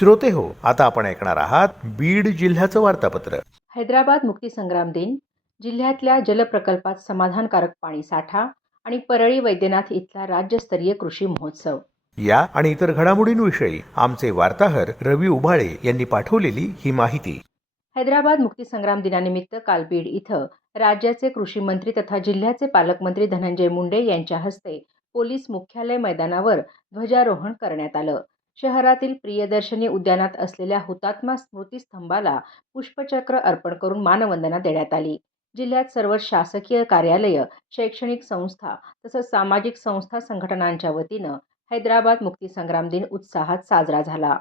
श्रोते हो आता आपण ऐकणार आहात बीड जिल्ह्याचं वार्तापत्र. हैदराबाद मुक्तीसंग्राम दिन जिल्ह्यातल्या जलप्रकल्पात समाधानकारक पाणी साठा आणि परळी वैद्यनाथ इथला राज्यस्तरीय कृषी महोत्सव. या आणि इतर घडामोडींविषयी आमचे वार्ताहर रवी उभाळे यांनी पाठवलेली ही माहिती. हैदराबाद मुक्तीसंग्राम दिनानिमित्त काल बीड इथं राज्याचे कृषी मंत्री तथा जिल्ह्याचे पालकमंत्री धनंजय मुंडे यांच्या हस्ते पोलीस मुख्यालय मैदानावर ध्वजारोहण करण्यात आलं. शहरातील प्रियदर्शनी उद्यानात असलेल्या हुतात्मा स्मृतीस्तंभाला पुष्पचक्र अर्पण करून मानवंदना देण्यात आली. जिल्ह्यात सर्व शासकीय कार्यालय शैक्षणिक संस्था तसंच सामाजिक संस्था संघटनांच्या वतीनं हैदराबाद मुक्तीसंग्राम दिन उत्साहात साजरा झाला.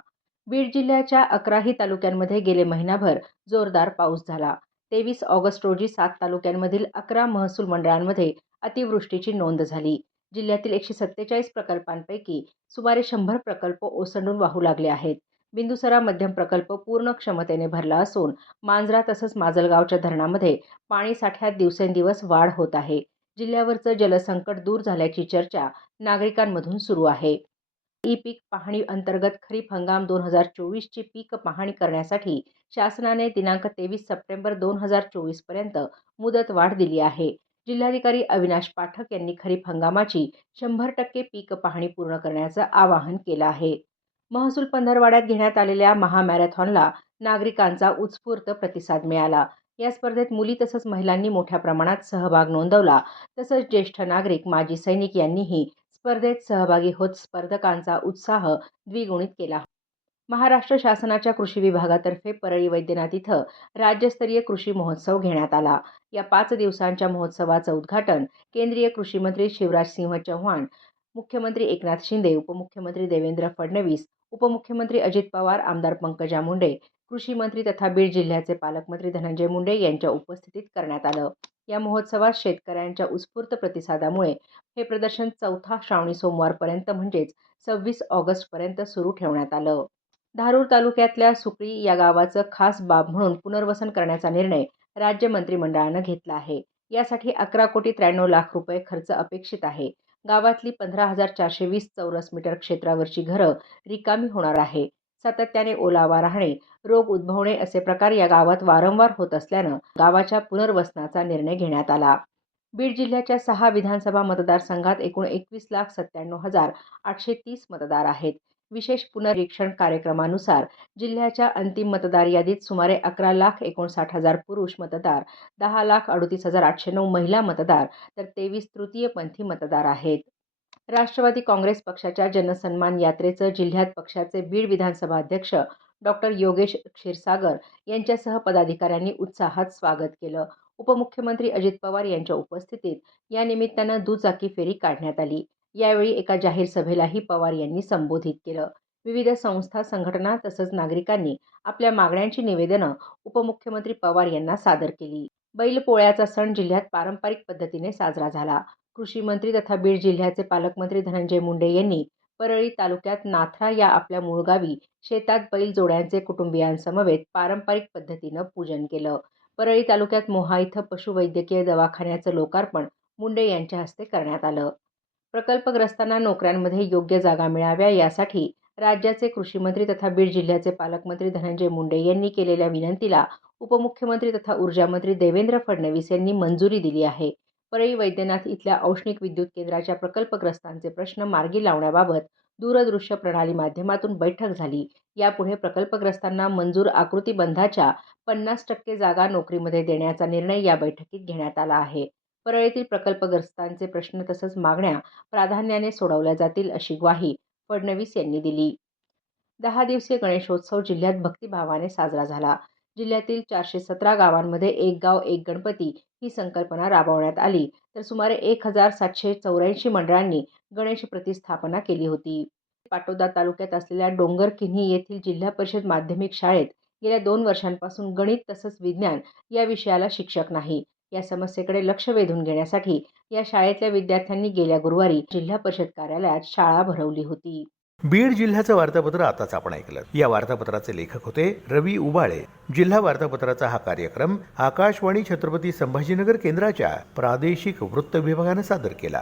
बीड जिल्ह्याच्या अकराही तालुक्यांमध्ये गेले महिनाभर जोरदार पाऊस झाला. तेवीस ऑगस्ट रोजी सात तालुक्यांमधील अकरा महसूल मंडळांमध्ये अतिवृष्टीची नोंद झाली. जिल्ह्यातील एकशे सत्तेचाळीस प्रकल्पांपैकी सुमारे शंभर प्रकल्प ओसंडून वाहू लागले आहेत. बिंदुसरा मध्यम प्रकल्प पूर्ण क्षमतेने भरला असून मांजरा तसंच माजलगावच्या धरणामध्ये पाणी साठ्यात दिवसेंदिवस वाढ होत आहे. जिल्ह्यावरचं जलसंकट दूर झाल्याची चर्चा नागरिकांमधून सुरू आहे. ई पीक पाहणी अंतर्गत खरीप हंगाम दोन हजार चोवीसची पीक पाहणी करण्यासाठी शासनाने दिनांक तेवीस सप्टेंबर दोन हजार चोवीसपर्यंत मुदत वाढ दिली आहे. जिल्हाधिकारी अविनाश पाठक यांनी खरीप हंगामाची शंभर टक्के पीक पाहणी पूर्ण करण्याचं आवाहन केलं आहे. महसूल पंधरवाड्यात घेण्यात आलेल्या महामॅरेथॉनला नागरिकांचा उत्स्फूर्त प्रतिसाद मिळाला. या स्पर्धेत मुली तसंच महिलांनी मोठ्या प्रमाणात सहभाग नोंदवला. तसंच ज्येष्ठ नागरिक माजी सैनिक यांनीही स्पर्धेत सहभागी होत स्पर्धकांचा उत्साह द्विगुणित केला. महाराष्ट्र शासनाच्या कृषी विभागातर्फे परळी वैद्यनाथ इथं राज्यस्तरीय कृषी महोत्सव घेण्यात आला. या पाच दिवसांच्या महोत्सवाचं उद्घाटन केंद्रीय कृषी मंत्री शिवराज सिंह चौहान मुख्यमंत्री एकनाथ शिंदे उपमुख्यमंत्री देवेंद्र फडणवीस उपमुख्यमंत्री अजित पवार आमदार पंकजा मुंडे कृषी मंत्री तथा बीड जिल्ह्याचे पालकमंत्री धनंजय मुंडे यांच्या उपस्थितीत करण्यात आलं. या महोत्सवात शेतकऱ्यांच्या उत्स्फूर्त प्रतिसादामुळे हे प्रदर्शन चौथा श्रावणी सोमवारपर्यंत म्हणजेच सव्वीस ऑगस्टपर्यंत सुरू ठेवण्यात आलं. धारूर तालुक्यातल्या सुकळी या गावाचं खास बाब म्हणून पुनर्वसन करण्याचा निर्णय राज्य मंत्रिमंडळानं घेतला आहे. यासाठी अकरा कोटी त्र्याण्णव लाख रुपये खर्च अपेक्षित आहे. गावातली पंधरा हजार चारशे वीस चौरस मीटर क्षेत्रावरची घरं रिकामी होणार आहे. सातत्याने ओलावा राहणे रोग उद्भवणे असे प्रकार या गावात वारंवार होत असल्यानं गावाच्या पुनर्वसनाचा निर्णय घेण्यात आला. बीड जिल्ह्याच्या सहा विधानसभा मतदारसंघात एकूण एकवीस लाख सत्त्याण्णव हजार आठशे तीस मतदार आहेत. विशेष पुनरीक्षण कार्यक्रमानुसार जिल्ह्याच्या अंतिम मतदार यादीत सुमारे अकरा लाख एकोणसाठ हजार पुरुष मतदार दहा लाख अडतीस हजार आठशे नऊ महिला मतदार तर तेवीस तृतीयपंथी मतदार आहेत. राष्ट्रवादी काँग्रेस पक्षाच्या जनसन्मान यात्रेचं जिल्ह्यात पक्षाचे बीड विधानसभा अध्यक्ष डॉक्टर योगेश क्षीरसागर यांच्यासह पदाधिकाऱ्यांनी उत्साहात स्वागत केलं. उपमुख्यमंत्री अजित पवार यांच्या उपस्थितीत या निमित्तानं दुचाकी फेरी काढण्यात आली. यावेळी एका जाहीर सभेलाही पवार यांनी संबोधित केलं. विविध संस्था संघटना तसंच नागरिकांनी आपल्या मागण्यांची निवेदनं उपमुख्यमंत्री पवार यांना सादर केली. बैलपोळ्याचा सण जिल्ह्यात पारंपरिक पद्धतीने साजरा झाला. कृषी मंत्री तथा बीड जिल्ह्याचे पालकमंत्री धनंजय मुंडे यांनी परळी तालुक्यात नाथरा या आपल्या मूळ गावी शेतात बैल जोड्यांचे कुटुंबियांसमवेत पारंपरिक पद्धतीनं पूजन केलं. परळी तालुक्यात मोहा इथं पशुवैद्यकीय दवाखान्याचं लोकार्पण मुंडे यांच्या हस्ते करण्यात आलं. प्रकल्पग्रस्तांना नोकऱ्यांमध्ये योग्य जागा मिळाव्या यासाठी राज्याचे कृषीमंत्री तथा बीड जिल्ह्याचे पालकमंत्री धनंजय मुंडे यांनी केलेल्या विनंतीला उपमुख्यमंत्री तथा ऊर्जा मंत्री देवेंद्र फडणवीस यांनी मंजुरी दिली आहे. परळी वैद्यनाथ इथल्या औष्णिक विद्युत केंद्राच्या प्रकल्पग्रस्तांचे प्रश्न मार्गी लावण्याबाबत दूरदृश्य प्रणाली माध्यमातून बैठक झाली. यापुढे प्रकल्पग्रस्तांना मंजूर आकृतीबंधाच्या पन्नास टक्के जागा नोकरीमध्ये देण्याचा निर्णय या बैठकीत घेण्यात आला आहे. परळीतील प्रकल्पग्रस्तांचे प्रश्न तसंच मागण्या प्राधान्याने सोडवल्या जातील अशी ग्वाही फडणवीस यांनी दिली. दहा दिवसीय गणेशोत्सव जिल्ह्यात भक्तिभावाने साजरा झाला. जिल्ह्यातील चारशे सतरा गावांमध्ये एक गाव एक गणपती ही संकल्पना राबवण्यात आली. तर सुमारे एक हजार सातशे चौऱ्याऐंशी मंडळांनी गणेश प्रतिस्थापना केली होती. पाटोदा तालुक्यात असलेल्या डोंगरकिन्ही येथील जिल्हा परिषद माध्यमिक शाळेत गेल्या दोन वर्षांपासून गणित तसंच विज्ञान या विषयाला शिक्षक नाही. या समस्येकडे लक्ष वेधून घेण्यासाठी या शाळेतल्या विद्यार्थ्यांनी गेल्या गुरुवारी जिल्हा परिषद कार्यालयात शाळा भरवली होती. बीड जिल्ह्याचं वार्तापत्र आताच आपण ऐकलं. या वार्तापत्राचे लेखक होते रवी उबाळे. जिल्हा वार्तापत्राचा हा कार्यक्रम आकाशवाणी छत्रपती संभाजीनगर केंद्राच्या प्रादेशिक वृत्त विभागानं सादर केला.